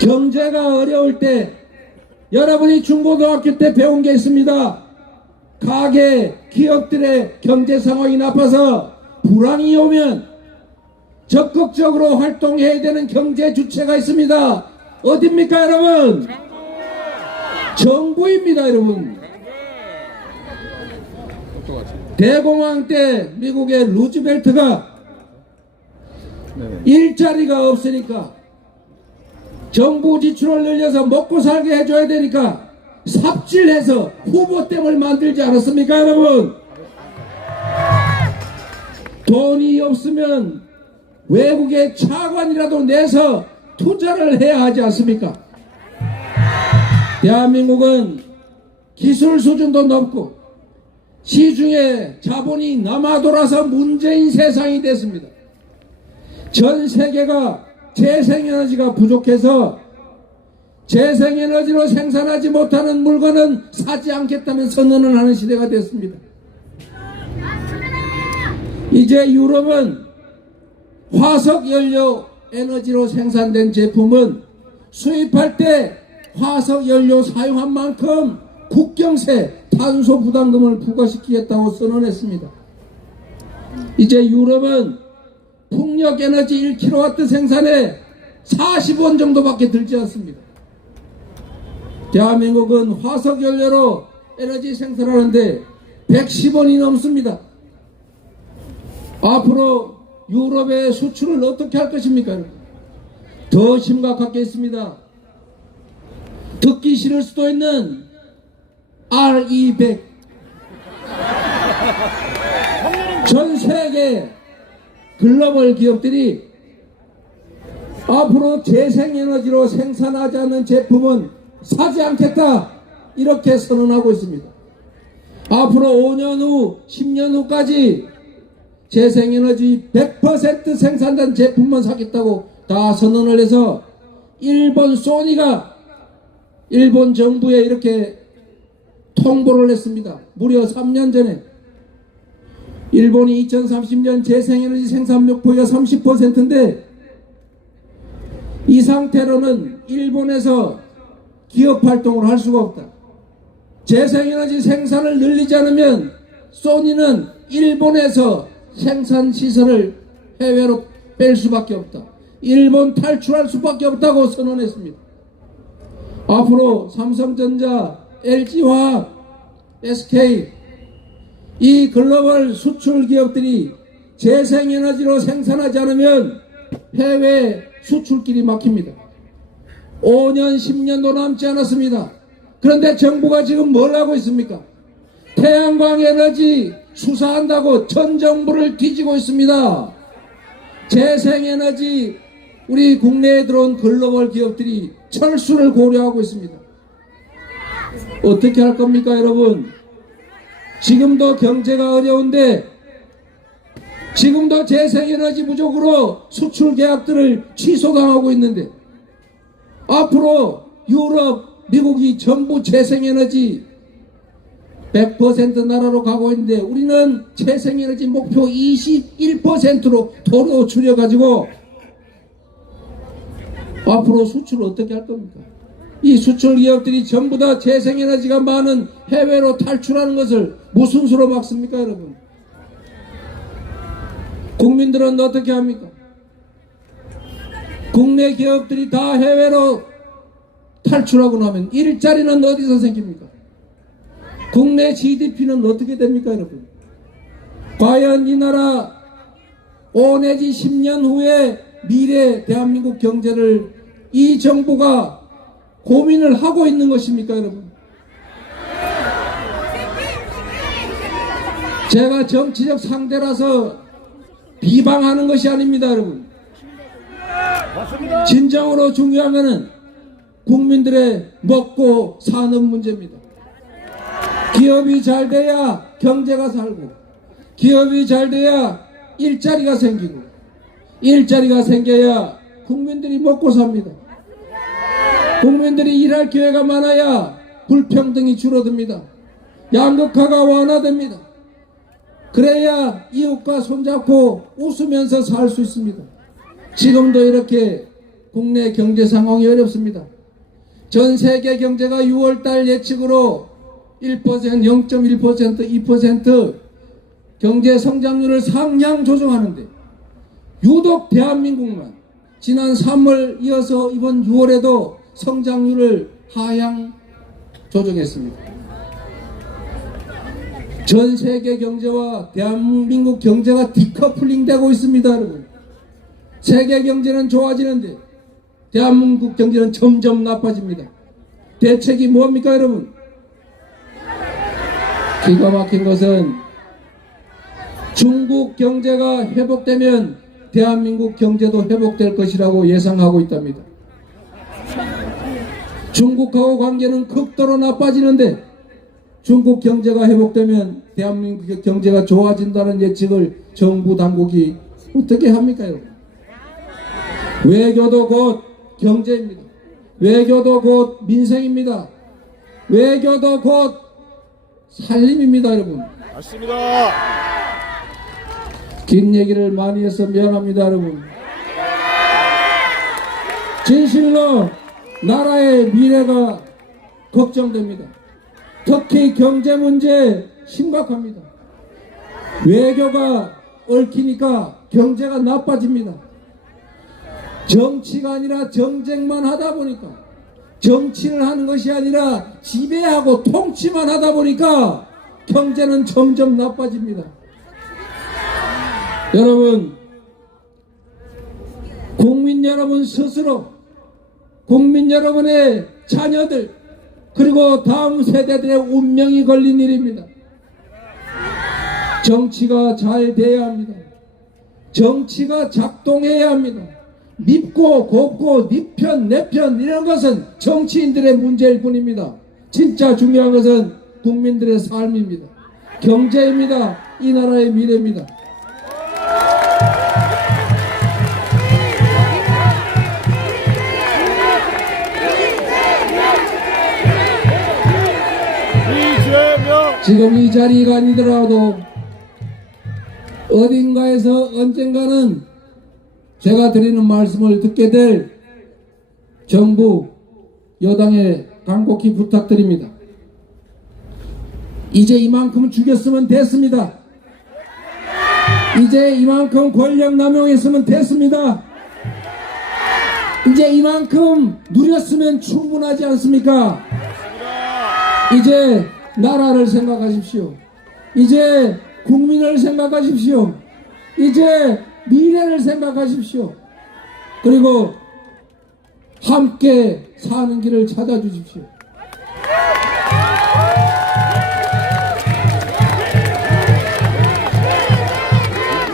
경제가 어려울 때 여러분이 중고등학교 때 배운 게 있습니다. 가게, 기업들의 경제 상황이 나빠서 불황이 오면 적극적으로 활동해야 되는 경제 주체가 있습니다. 어딥니까 여러분? 정부입니다 여러분. 대공황 때 미국의 루즈벨트가 일자리가 없으니까 정부 지출을 늘려서 먹고 살게 해줘야 되니까 삽질해서 후보댐을 만들지 않았습니까 여러분? 돈이 없으면 외국에 차관이라도 내서 투자를 해야 하지 않습니까? 대한민국은 기술 수준도 높고 시중에 자본이 남아 돌아서 문제인 세상이 됐습니다. 전 세계가 재생에너지가 부족해서 재생에너지로 생산하지 못하는 물건은 사지 않겠다는 선언을 하는 시대가 됐습니다. 이제 유럽은 화석연료 에너지로 생산된 제품은 수입할 때 화석연료 사용한 만큼 국경세 탄소 부담금을 부과시키겠다고 선언했습니다. 이제 유럽은 풍력에너지 1kW 생산에 40원 정도밖에 들지 않습니다. 대한민국은 화석연료로 에너지 생산하는데 110원이 넘습니다. 앞으로 유럽의 수출을 어떻게 할 것입니까? 더 심각하겠습니다. 듣기 싫을 수도 있는 RE100 전 세계 글로벌 기업들이 앞으로 재생에너지로 생산하지 않는 제품은 사지 않겠다 이렇게 선언하고 있습니다. 앞으로 5년 후 10년 후까지 재생에너지 100% 생산된 제품만 사겠다고 다 선언을 해서 일본 소니가 일본 정부에 이렇게 통보를 했습니다. 무려 3년 전에 일본이 2030년 재생에너지 생산 목표가 30%인데 이 상태로는 일본에서 기업 활동을 할 수가 없다. 재생에너지 생산을 늘리지 않으면 소니는 일본에서 생산 시설을 해외로 뺄 수밖에 없다. 일본 탈출할 수밖에 없다고 선언했습니다. 앞으로 삼성전자, LG화학, SK 이 글로벌 수출 기업들이 재생에너지로 생산하지 않으면 해외 수출길이 막힙니다. 5년, 10년도 남지 않았습니다. 그런데 정부가 지금 뭘 하고 있습니까? 태양광 에너지 수사한다고 전 정부를 뒤지고 있습니다. 재생에너지 우리 국내에 들어온 글로벌 기업들이 철수를 고려하고 있습니다. 어떻게 할 겁니까 여러분? 지금도 경제가 어려운데 지금도 재생에너지 부족으로 수출 계약들을 취소당하고 있는데 앞으로 유럽, 미국이 전부 재생에너지 100% 나라로 가고 있는데 우리는 재생에너지 목표 21%로 도로 줄여가지고 앞으로 수출을 어떻게 할 겁니까? 이 수출 기업들이 전부 다 재생에너지가 많은 해외로 탈출하는 것을 무슨 수로 막습니까 여러분? 국민들은 어떻게 합니까? 국내 기업들이 다 해외로 탈출하고 나면 일자리는 어디서 생깁니까? 국내 GDP는 어떻게 됩니까 여러분? 과연 이 나라 5 내지 10년 후에 미래 대한민국 경제를 이 정부가 고민을 하고 있는 것입니까 여러분? 제가 정치적 상대라서 비방하는 것이 아닙니다 여러분. 진정으로 중요한 것은 국민들의 먹고 사는 문제입니다. 기업이 잘 돼야 경제가 살고 기업이 잘 돼야 일자리가 생기고 일자리가 생겨야 국민들이 먹고 삽니다. 국민들이 일할 기회가 많아야 불평등이 줄어듭니다. 양극화가 완화됩니다. 그래야 이웃과 손잡고 웃으면서 살 수 있습니다. 지금도 이렇게 국내 경제 상황이 어렵습니다. 전 세계 경제가 6월달 예측으로 1%, 0.1%, 2% 경제 성장률을 상향 조정하는데 유독 대한민국만 지난 3월 이어서 이번 6월에도 성장률을 하향 조정했습니다. 전 세계 경제와 대한민국 경제가 디커플링 되고 있습니다, 여러분. 세계 경제는 좋아지는데 대한민국 경제는 점점 나빠집니다. 대책이 뭡니까, 여러분? 기가 막힌 것은 중국 경제가 회복되면 대한민국 경제도 회복될 것이라고 예상하고 있답니다. 중국하고 관계는 극도로 나빠지는데 중국 경제가 회복되면 대한민국 경제가 좋아진다는 예측을 정부 당국이 어떻게 합니까, 여러분? 외교도 곧 경제입니다. 외교도 곧 민생입니다. 외교도 곧 살림입니다, 여러분. 맞습니다. 긴 얘기를 많이 해서 미안합니다, 여러분. 진실로 나라의 미래가 걱정됩니다. 특히 경제 문제 심각합니다. 외교가 얽히니까 경제가 나빠집니다. 정치가 아니라 정쟁만 하다 보니까, 정치를 하는 것이 아니라 지배하고 통치만 하다 보니까 경제는 점점 나빠집니다. 여러분, 국민 여러분 스스로, 국민 여러분의 자녀들, 그리고 다음 세대들의 운명이 걸린 일입니다. 정치가 잘 돼야 합니다. 정치가 작동해야 합니다. 밉고 곱고 네 편 내 편 이런 것은 정치인들의 문제일 뿐입니다. 진짜 중요한 것은 국민들의 삶입니다. 경제입니다. 이 나라의 미래입니다. 지금 이 자리가 아니더라도 어딘가에서 언젠가는 제가 드리는 말씀을 듣게 될 정부 여당에 간곡히 부탁드립니다. 이제 이만큼 죽였으면 됐습니다. 이제 이만큼 권력 남용했으면 됐습니다. 이제 이만큼 누렸으면 충분하지 않습니까? 이제 나라를 생각하십시오. 이제 국민을 생각하십시오. 이제 미래를 생각하십시오. 그리고 함께 사는 길을 찾아주십시오.